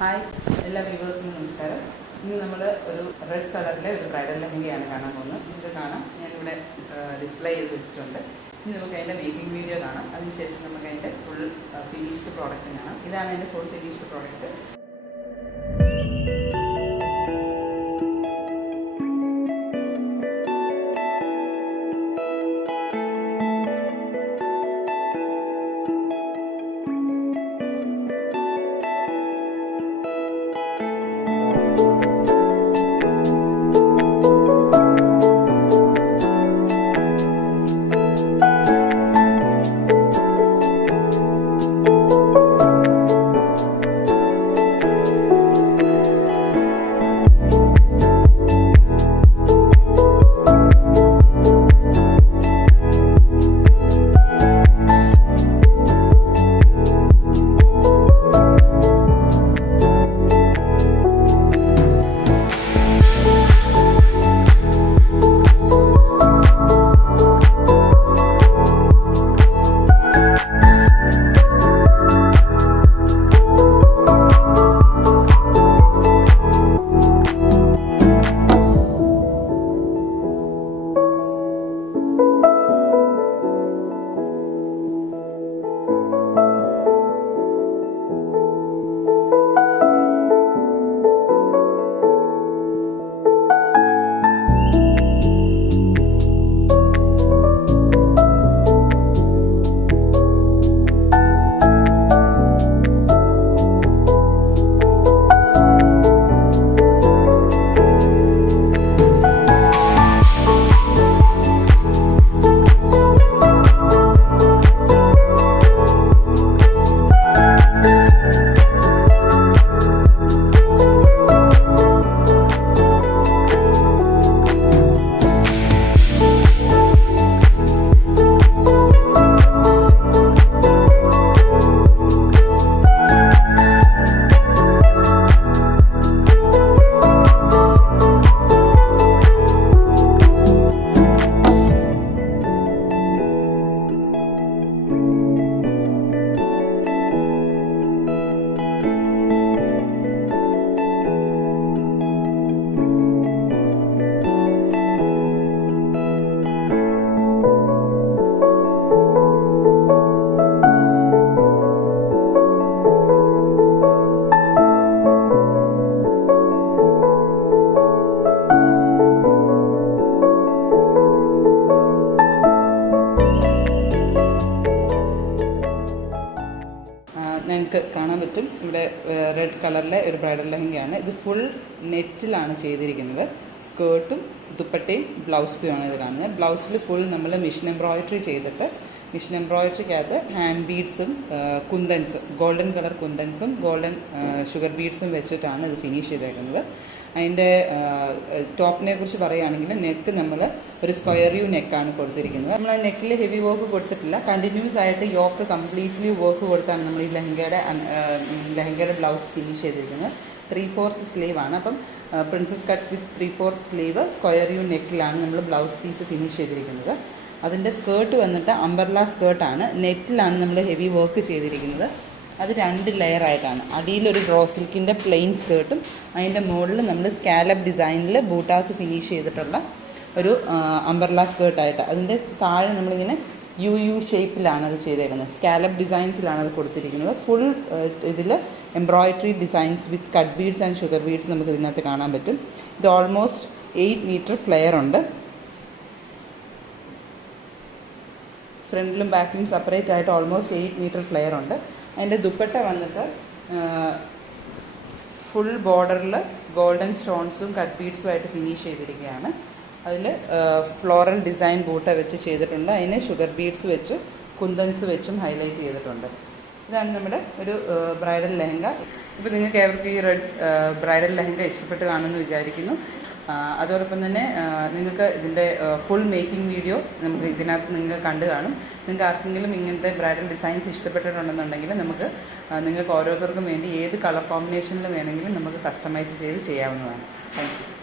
Hi എല്ലാ വ്യൂവേഴ്സിനും നമസ്കാരം. ഇന്ന് നമ്മൾ ഒരു റെഡ് കളറിലെ ഒരു ബ്രൈഡൽ ലെഹങ്കയാണ് കാണാൻ പോകുന്നത്. നിങ്ങൾക്ക് കാണാം, ഞാനിവിടെ ഡിസ്പ്ലേ ചെയ്ത് വെച്ചിട്ടുണ്ട്. ഇനി നമുക്ക് അതിൻ്റെ മേക്കിംഗ് വീഡിയോ കാണാം. അതിനുശേഷം നമുക്ക് അതിൻ്റെ ഫുൾ ഫിനിഷ്ഡ് പ്രോഡക്റ്റ് കാണാം. ഇതാണ് അതിൻ്റെ ഫുൾ ഫിനിഷ്ഡ് പ്രോഡക്റ്റ്. നിങ്ങൾക്ക് കാണാൻ പറ്റും, ഇവിടെ റെഡ് കളറിലെ ഒരു ബ്രൈഡൽ ലെഹങ്കയാണ്. ഇത് ഫുൾ നെറ്റിലാണ് ചെയ്തിരിക്കുന്നത്. സ്കേർട്ടും ദുപ്പട്ടയും ബ്ലൗസ് പീയുമാണ് ഇത് കാണുന്നത്. ബ്ലൗസിൽ ഫുൾ നമ്മൾ മെഷീൻ എംബ്രോയിഡറി ചെയ്തിട്ട് മെഷീൻ എംബ്രോയിഡറിക്കകത്ത് ഹാൻഡ് ബീഡ്സും കുന്തൻസും, ഗോൾഡൻ കളർ കുന്തൻസും ഗോൾഡൻ ഷുഗർ ബീഡ്സും വെച്ചിട്ടാണ് ഇത് ഫിനിഷ് ചെയ്തേക്കുന്നത്. അതിൻ്റെ ടോപ്പിനെ കുറിച്ച് പറയുകയാണെങ്കിൽ നെക്ക് നമ്മൾ ഒരു സ്ക്വയർ യു നെക്കാണ് കൊടുത്തിരിക്കുന്നത്. നമ്മൾ ആ നെക്കിൽ ഹെവി വർക്ക് കൊടുത്തിട്ടില്ല, കണ്ടിന്യൂസ് ആയിട്ട് യോക്ക് കംപ്ലീറ്റ്ലി വർക്ക് കൊടുത്താണ് നമ്മൾ ഈ ലെഹങ്കയുടെ ബ്ലൗസ് ഫിനിഷ് ചെയ്തിരിക്കുന്നത്. 3/4 സ്ലീവ് ആണ്. അപ്പം princess cut with 3/4 sleeve square U നെക്കിലാണ് നമ്മൾ ബ്ലൗസ് പീസ് ഫിനിഷ് ചെയ്തിരിക്കുന്നത്. അതിൻ്റെ സ്കേർട്ട് വന്നിട്ട് അംബർല സ്കേർട്ടാണ്. നെറ്റിലാണ് നമ്മൾ ഹെവി വർക്ക് ചെയ്തിരിക്കുന്നത്. അത് 2 ലെയറായിട്ടാണ്. അടിയിലൊരു ഡ്രോ സിൽക്കിൻ്റെ പ്ലെയിൻ സ്കേർട്ടും അതിൻ്റെ മുകളിൽ നമ്മൾ സ്കാലപ്പ് ഡിസൈനിൽ ബൂട്ടാസ് ഫിനിഷ് ചെയ്തിട്ടുള്ള ഒരു അംബർല സ്കേർട്ടായിട്ട്. അതിൻ്റെ താഴെ നമ്മളിങ്ങനെ യു ഷേപ്പിലാണ് അത് ചെയ്തേക്കുന്നത്. സ്കാലപ്പ് ഡിസൈൻസിലാണ് അത് കൊടുത്തിരിക്കുന്നത്. ഫുൾ ഇതിൽ embroidery designs with cut beads and sugar beads നമുക്ക് ഇതിനകത്ത് കാണാൻ പറ്റും. ഇത് ഓൾമോസ്റ്റ് 8 മീറ്റർ ഫ്ലെയർ ഉണ്ട്. ഫ്രണ്ടിലും ബാക്കിലും സെപ്പറേറ്റ് ആയിട്ട് ഓൾമോസ്റ്റ് 8 മീറ്റർ ഫ്ലെയർ ഉണ്ട്. അതിൻ്റെ ദുപ്പട്ട വന്നിട്ട് ഫുൾ ബോർഡറിൽ ഗോൾഡൻ സ്റ്റോൺസും കട്ട് ബീഡ്സുമായിട്ട് ഫിനിഷ് ചെയ്തിരിക്കുകയാണ്. അതിൽ ഫ്ലോറൽ ഡിസൈൻ ബൂട്ട വെച്ച് ചെയ്തിട്ടുണ്ട്. അതിന് ഷുഗർ ബീഡ്സ് വെച്ച് കുന്തൻസ് വെച്ചും ഹൈലൈറ്റ് ചെയ്തിട്ടുണ്ട്. ഇതാണ് നമ്മുടെ ഒരു ബ്രൈഡൽ ലെഹങ്ക. ഇപ്പോൾ നിങ്ങൾക്ക് ഏവർക്കും ഈ റെഡ് ബ്രൈഡൽ ലെഹങ്ക ഇഷ്ടപ്പെട്ട് കാണുമെന്ന് വിചാരിക്കുന്നു. അതോടൊപ്പം തന്നെ നിങ്ങൾക്ക് ഇതിൻ്റെ ഫുൾ മേക്കിംഗ് വീഡിയോ നമുക്ക് ഇതിനകത്ത് നിങ്ങൾക്ക് കണ്ടു കാണും. നിങ്ങൾക്ക് ആർക്കെങ്കിലും ഇങ്ങനത്തെ ബ്രൈഡൽ ഡിസൈൻസ് ഇഷ്ടപ്പെട്ടിട്ടുണ്ടെന്നുണ്ടെങ്കിൽ നമുക്ക് നിങ്ങൾക്ക് ഓരോരുത്തർക്കും വേണ്ടി ഏത് കളർ കോമ്പിനേഷനിൽ വേണമെങ്കിലും നമുക്ക് കസ്റ്റമൈസ് ചെയ്ത് ചെയ്യാവുന്നതാണ്. Thank you.